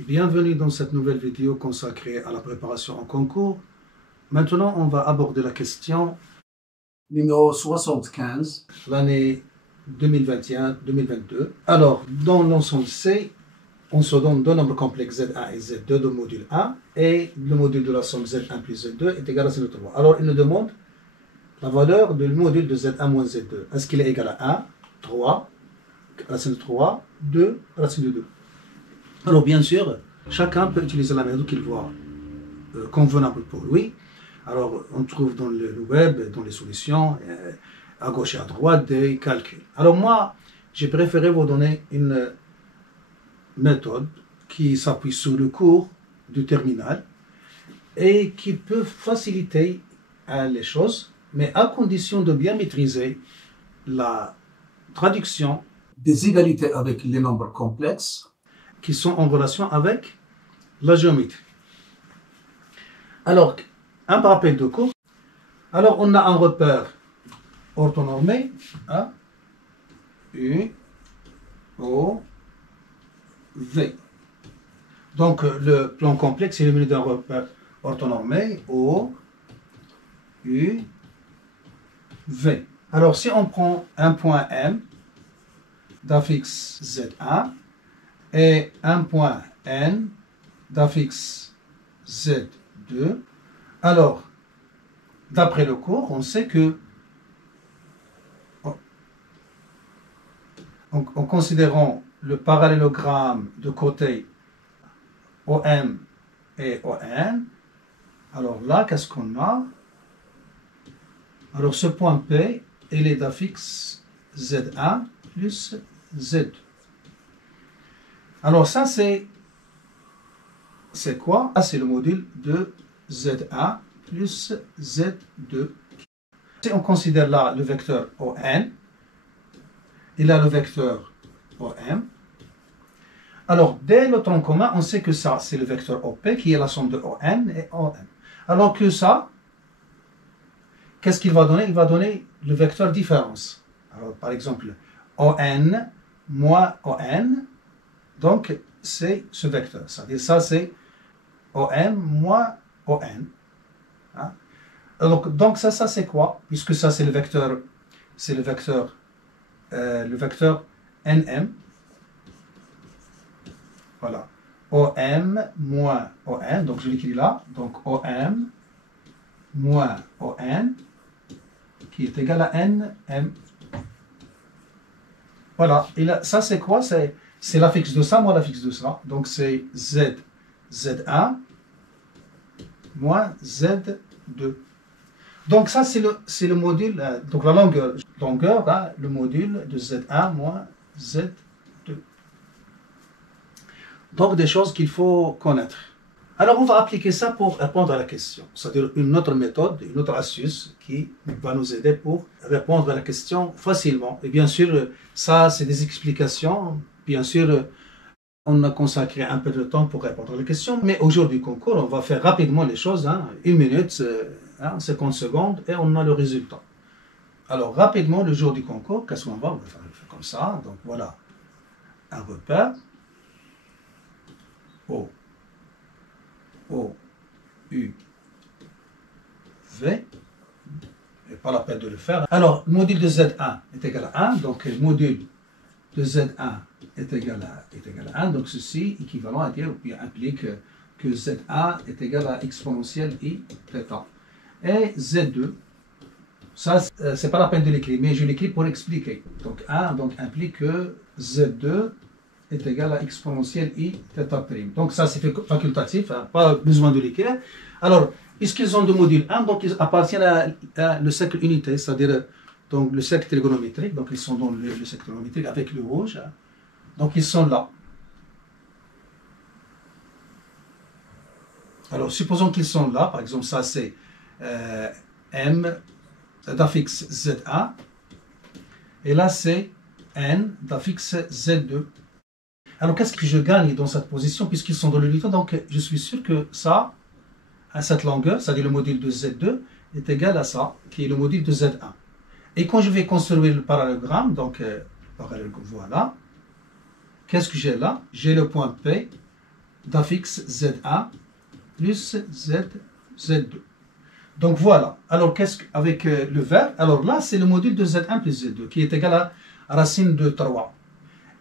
Bienvenue dans cette nouvelle vidéo consacrée à la préparation au concours. Maintenant, on va aborder la question numéro 75. l'année 2021-2022. Alors, dans l'ensemble C, on se donne deux nombres complexes Z1 et Z2 de module 1 et le module de la somme Z1 plus Z2 est égal à Z3. Alors, il nous demande la valeur du module de Z1 moins Z2. Est-ce qu'il est égal à 1, 3, racine de 3, 2, racine de 2. Alors, bien sûr, chacun peut utiliser la méthode qu'il voit convenable pour lui. Alors, on trouve dans le web, dans les solutions, à gauche et à droite, des calculs. Alors, moi, j'ai préféré vous donner une méthode qui s'appuie sur le cours du terminal et qui peut faciliter les choses, mais à condition de bien maîtriser la traduction des égalités avec les nombres complexes qui sont en relation avec la géométrie. Alors, un rappel de cours. Alors, on a un repère orthonormé, A, U, O, V. Donc, le plan complexe est éliminer d'un repère orthonormé, O, U, V. Alors, si on prend un point M d'affixe Z1 et un point N d'affixe Z2, alors, d'après le cours, on sait que, en considérant le parallélogramme de côté OM et ON, alors là, qu'est-ce qu'on a? Alors, ce point P, il est d'affixe Z1 plus Z2. Alors, ça, c'est quoi? Ah, c'est le module de Z1 plus Z2. Si on considère là le vecteur ON, et là le vecteur OM, alors dès le tronc commun, on sait que ça, c'est le vecteur OP qui est la somme de ON et OM. Alors que ça, qu'est-ce qu'il va donner? Il va donner le vecteur différence. Alors, par exemple, ON moins ON, donc c'est ce vecteur. C'est-à-dire ça, c'est OM moins ON. Hein? Donc ça c'est quoi? Puisque ça c'est le vecteur NM. Voilà. OM moins ON, donc je l'écris là. Donc OM moins ON qui est égal à NM. Voilà. Et là, ça c'est quoi? C'est l'affixe de ça moins l'affixe de ça. Donc c'est Z1 moins Z2. Donc ça, c'est le module, donc la longueur hein, le module de Z1 moins Z2. Donc des choses qu'il faut connaître. Alors on va appliquer ça pour répondre à la question. C'est-à-dire une autre méthode, une autre astuce qui va nous aider pour répondre à la question facilement. Et bien sûr, ça c'est des explications. Bien sûr, on a consacré un peu de temps pour répondre à la question, mais au jour du concours, on va faire rapidement les choses, hein, 1 minute, 50 secondes, et on a le résultat. Alors, rapidement, le jour du concours, qu'est-ce qu'on va? On va faire comme ça. Donc, voilà, un repère. O, U, V. Et pas la peine de le faire. Alors, le module de Z1 est égal à 1, donc le module de Z1 est égal à 1, donc ceci équivalent à dire, ou bien implique que Z1 est égal à exponentielle I θ. Et Z2, ça c'est pas la peine de l'écrire, mais je l'écris pour expliquer. Donc 1 donc, implique que Z2 est égal à exponentielle I θ'. Donc ça c'est facultatif, hein, pas besoin de l'écrire. Alors, puisqu'ils ont deux modules 1, donc ils appartiennent à le cercle unité, c'est-à-dire donc le cercle trigonométrique, donc ils sont dans le cercle trigonométrique avec le rouge, hein. Donc ils sont là. Alors supposons qu'ils sont là, par exemple ça c'est M d'affixe Z1, et là c'est N d'affixe Z2. Alors qu'est-ce que je gagne dans cette position puisqu'ils sont dans l'unité? Donc je suis sûr que ça, à cette longueur, c'est-à-dire le module de Z2, est égal à ça, qui est le module de Z1. Et quand je vais construire le parallélogramme, donc voilà, qu'est-ce que j'ai là? J'ai le point P d'affixe Z1 plus Z2. Donc voilà. Alors avec le vert, alors là c'est le module de Z1 plus Z2 qui est égal à racine de 3.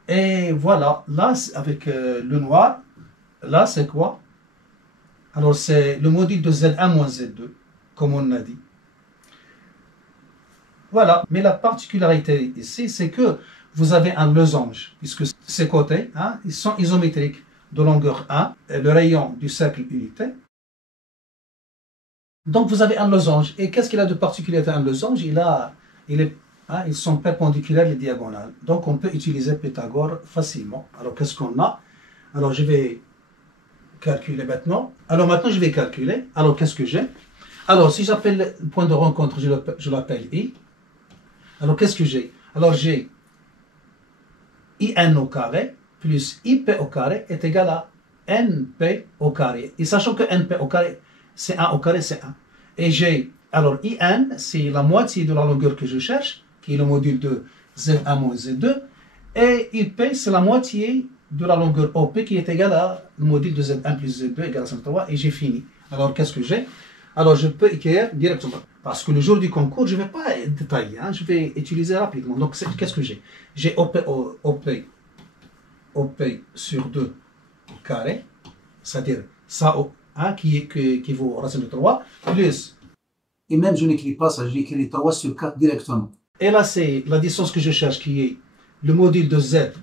Et voilà, là avec le noir, là c'est quoi? Alors c'est le module de Z1 moins Z2, comme on l'a dit. Voilà, mais la particularité ici, c'est que vous avez un losange, puisque ces côtés, hein, ils sont isométriques de longueur 1, le rayon du cercle unité. Donc vous avez un losange. Et qu'est-ce qu'il a de particulier un losange? Ils sont perpendiculaires les diagonales. Donc on peut utiliser Pythagore facilement. Alors qu'est-ce qu'on a? Alors je vais calculer maintenant. Alors maintenant je vais calculer. Alors qu'est-ce que j'ai? Alors si j'appelle le point de rencontre, je l'appelle I. Alors qu'est-ce que j'ai? Alors j'ai IN au carré plus IP au carré est égal à NP au carré. Et sachant que NP au carré, c'est 1 au carré, c'est 1. Et j'ai, alors IN, c'est la moitié de la longueur que je cherche, qui est le module de Z1 moins Z2. Et IP, c'est la moitié de la longueur OP qui est égale à le module de Z1 plus Z2 égale à 103. Et j'ai fini. Alors qu'est-ce que j'ai? Alors je peux écrire directement. Parce que le jour du concours, je ne vais pas détailler, hein, je vais utiliser rapidement. Donc qu'est-ce que j'ai? J'ai OP sur 2 au carré, c'est-à-dire ça hein, qui vaut racine de 3, plus. Et même je n'écris pas ça, j'écris 3 sur 4 directement. Et là, c'est la distance que je cherche qui est le module de Z,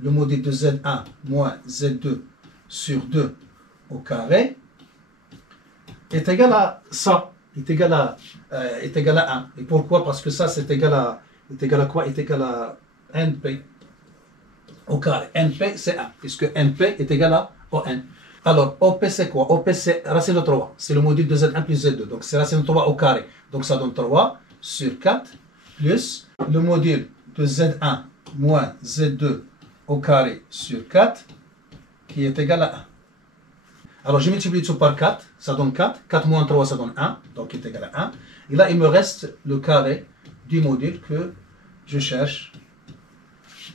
le module de Z1 moins Z2 sur 2 au carré est égal à ça, est égal à 1. Et pourquoi? Parce que ça, est égal à quoi? Est égal à NP au carré. NP, c'est 1, puisque NP est égal à ON. Alors, OP, c'est quoi? OP, c'est racine de 3. C'est le module de Z1 plus Z2. Donc, c'est racine de 3 au carré. Donc, ça donne 3 sur 4 plus le module de Z1 moins Z2 au carré sur 4 qui est égal à 1. Alors, je multiplie tout par 4, ça donne 4. 4 moins 3, ça donne 1, donc qui est égal à 1. Et là, il me reste le carré du module que je cherche.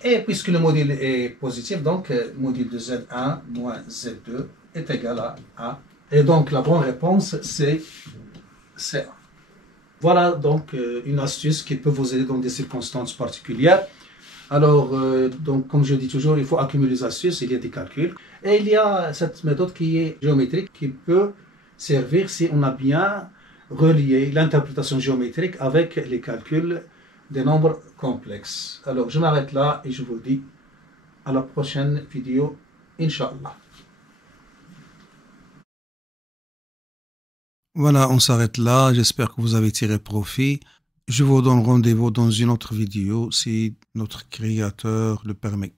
Et puisque le module est positif, donc le module de Z1 moins Z2 est égal à 1. Et donc, la bonne réponse, c'est C1. Voilà donc une astuce qui peut vous aider dans des circonstances particulières. Alors, donc, comme je dis toujours, il faut accumuler les astuces, il y a des calculs. Et il y a cette méthode qui est géométrique qui peut servir si on a bien relié l'interprétation géométrique avec les calculs des nombres complexes. Alors, je m'arrête là et je vous dis à la prochaine vidéo, Inch'Allah. Voilà, on s'arrête là. J'espère que vous avez tiré profit. Je vous donne rendez-vous dans une autre vidéo si notre créateur le permet.